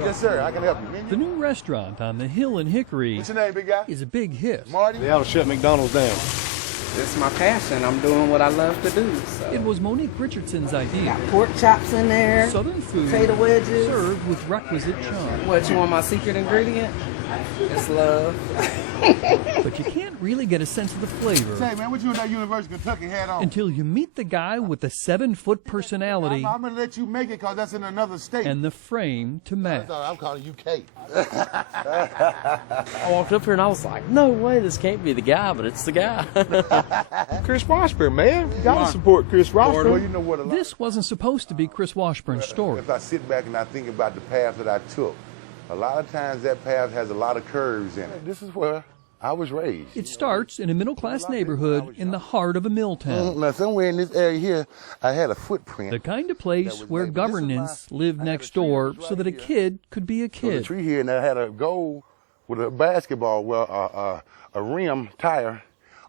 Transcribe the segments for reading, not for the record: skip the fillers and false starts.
Yes, sir. I can help you. The new restaurant on the hill in Hickory What's your name, big guy? is a big hit. Marty? They ought to shut McDonald's down. It's my passion. I'm doing what I love to do. So. It was Monique Richardson's idea. Got pork chops in there. Southern food potato wedges. served with requisite charm. What, you want my secret ingredient? It's love. But you can't really get a sense of the flavor. Say, man, what you in that University of Kentucky hat on? Until you meet the guy with the 7-foot personality I'm going to let you make it because that's in another state. and the frame to match. I'm calling you Kate. I walked up here and I was like, no way, this can't be the guy, but it's the guy. Chris Washburn, man. You gotta support Chris Washburn. Well, you know what? This wasn't supposed to be Chris Washburn's story. If I sit back and I think about the path that I took, a lot of times that path has a lot of curves in it. This is where I was raised. It starts in a middle-class neighborhood in the heart of a mill town. Now, somewhere in this area here, I had a footprint. The kind of place where governance lived next door so that a kid could be a There was kid. a tree here, and I had a goal with a basketball, a rim tire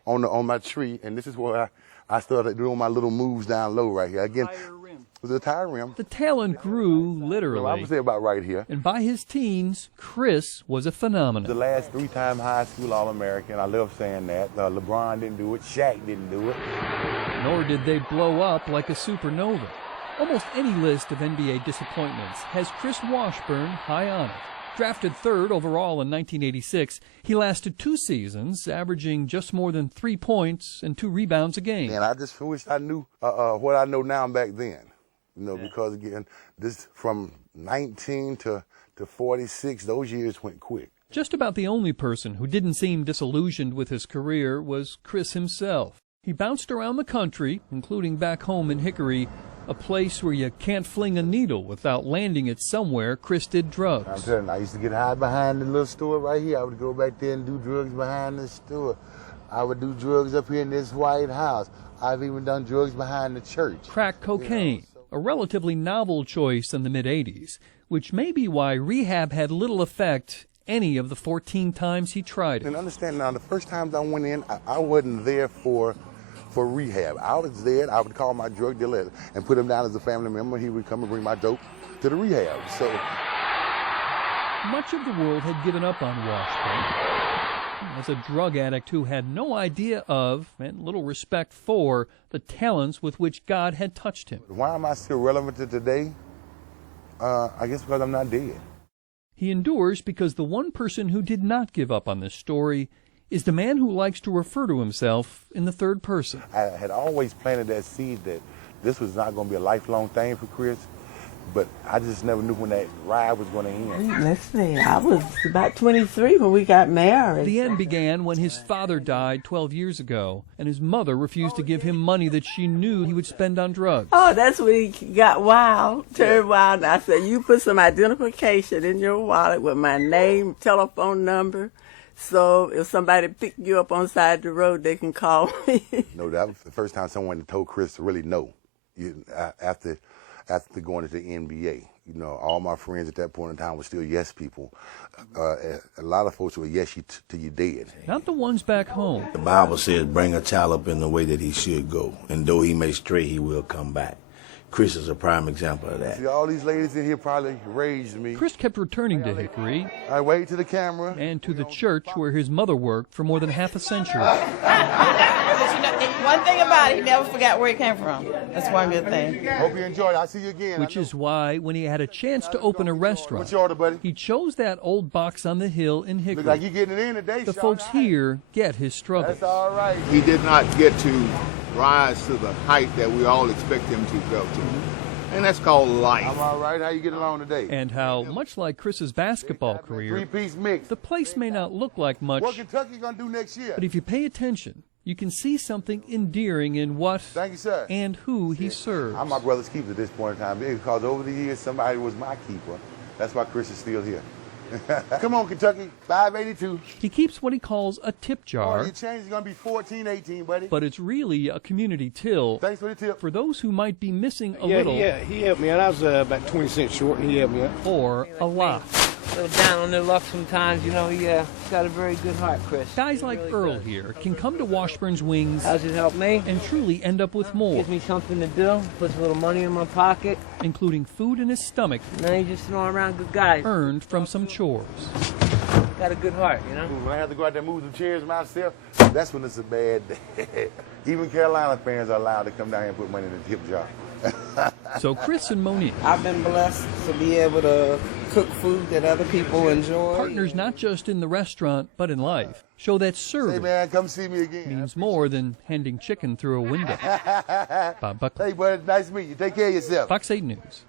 on my tree, and this is where I started doing my little moves down low right here. Again, it was a tire rim. The talent grew Well, I literally, would say about right here. and by his teens, Chris was a The phenomenon. last 3-time high school All-American. I love saying that. LeBron didn't do it. Shaq didn't do it. Nor did they blow up like a supernova. Almost any list of NBA disappointments has Chris Washburn high on it. Drafted third overall in 1986, he lasted 2 seasons, averaging just more than 3 points and 2 rebounds a game. And I just wish I knew what I know now back then. You know, because again, this from 19 to 46, those years went quick. Just about the only person who didn't seem disillusioned with his career was Chris himself. He bounced around the country, including back home in Hickory, a place where you can't fling a needle without landing it somewhere. Chris did I'm drugs. telling you, I used to get high behind the little store right here. I would go back there and do drugs behind the store. I would do drugs up here in this White House. I've even done drugs behind the church. Crack cocaine, a relatively novel choice in the mid-'80s, which may be why rehab had little effect any of the 14 times he tried And it. understand now, the first times I went in, I wasn't there for rehab. I was there, I would call my drug dealer and put him down as a family member. He would come and bring my dope to the rehab. So Much of the world had given up on Washburn. As a drug addict who had no idea of and little respect for the talents with which God had touched him. why am I still relevant to today? I guess because I'm not dead. He endures because the one person who did not give up on this story is the man who likes to refer to himself in the third person. I had always planted that seed that this was not going to be a lifelong thing for Chris, but I just never knew when that ride was going to end. Let's see. I was about 23 when we got married. The end began when his father died 12 years ago, and his mother refused to give him money that she knew he would spend on drugs. Oh, that's when he got wild, turned wild. I said, you put some identification in your wallet with my name, telephone number, so if somebody pick you up on the side of the road, they can call me. No, that was the first time someone told Chris to really no. After going to the NBA, you know, all my friends at that point in time were still yes people. A lot of folks were yes you till you dead. Not the ones back home. The Bible says, bring a child up in the way that he should go, and though he may stray, he will come back. Chris is a prime example of that. See, all these ladies in here probably raised me. Chris kept returning to Hickory I waved to the camera. and to the church where his mother worked for more than half a century. One thing about it, he never forgot where he came from. That's one good thing. Hope you enjoyed it. I'll see you again. Which is why, when he had a chance to open a restaurant, What's your order, buddy? he chose that old box on the hill in Look like Hickory. you getting it in today, The Sean. folks here get his struggles. That's all right. He did not get to rise to the height that we all expect him to go to. And that's called life. I'm all right. How you getting along today? And how, much like Chris's basketball career, Three-piece mix. the place may not look like What much, Kentucky gonna do next year? but if you pay attention, you can see something endearing in what Thank you, sir. and who he serves. I'm my brother's keeper at this point in time because over the years somebody was my keeper. That's why Chris is still here. Come on, Kentucky. 582. He keeps what he calls a tip Oh, jar, your change is gonna be 1418, buddy. but it's really a community till Thanks for the tip. for those who might be missing a little Yeah, he helped me out. I was about 20 cents short, and he helped me out. or a lot. A little down on their luck sometimes, you know. Yeah, he's got a very good heart, Chris. Guys like really Earl does. here can come to Washburn's Wings How's it help me? and truly end up with more, Gives me something to do, puts a little money in my pocket. including food in his stomach Now he's just an all-around good guy. earned from some chores. Got a good heart, you know. When I have to go out there and move some chairs myself, that's when it's a bad day. Even Carolina fans are allowed to come down here and put money in the tip jar. So Chris and Monique, I've been blessed to be able to cook food that other people enjoy. partners not just in the restaurant but in life, show that Hey serving man, come see me again. means more than handing chicken through a window. Bob Buckley, Hey bud, nice to meet you. Take care of yourself. Fox 8 News.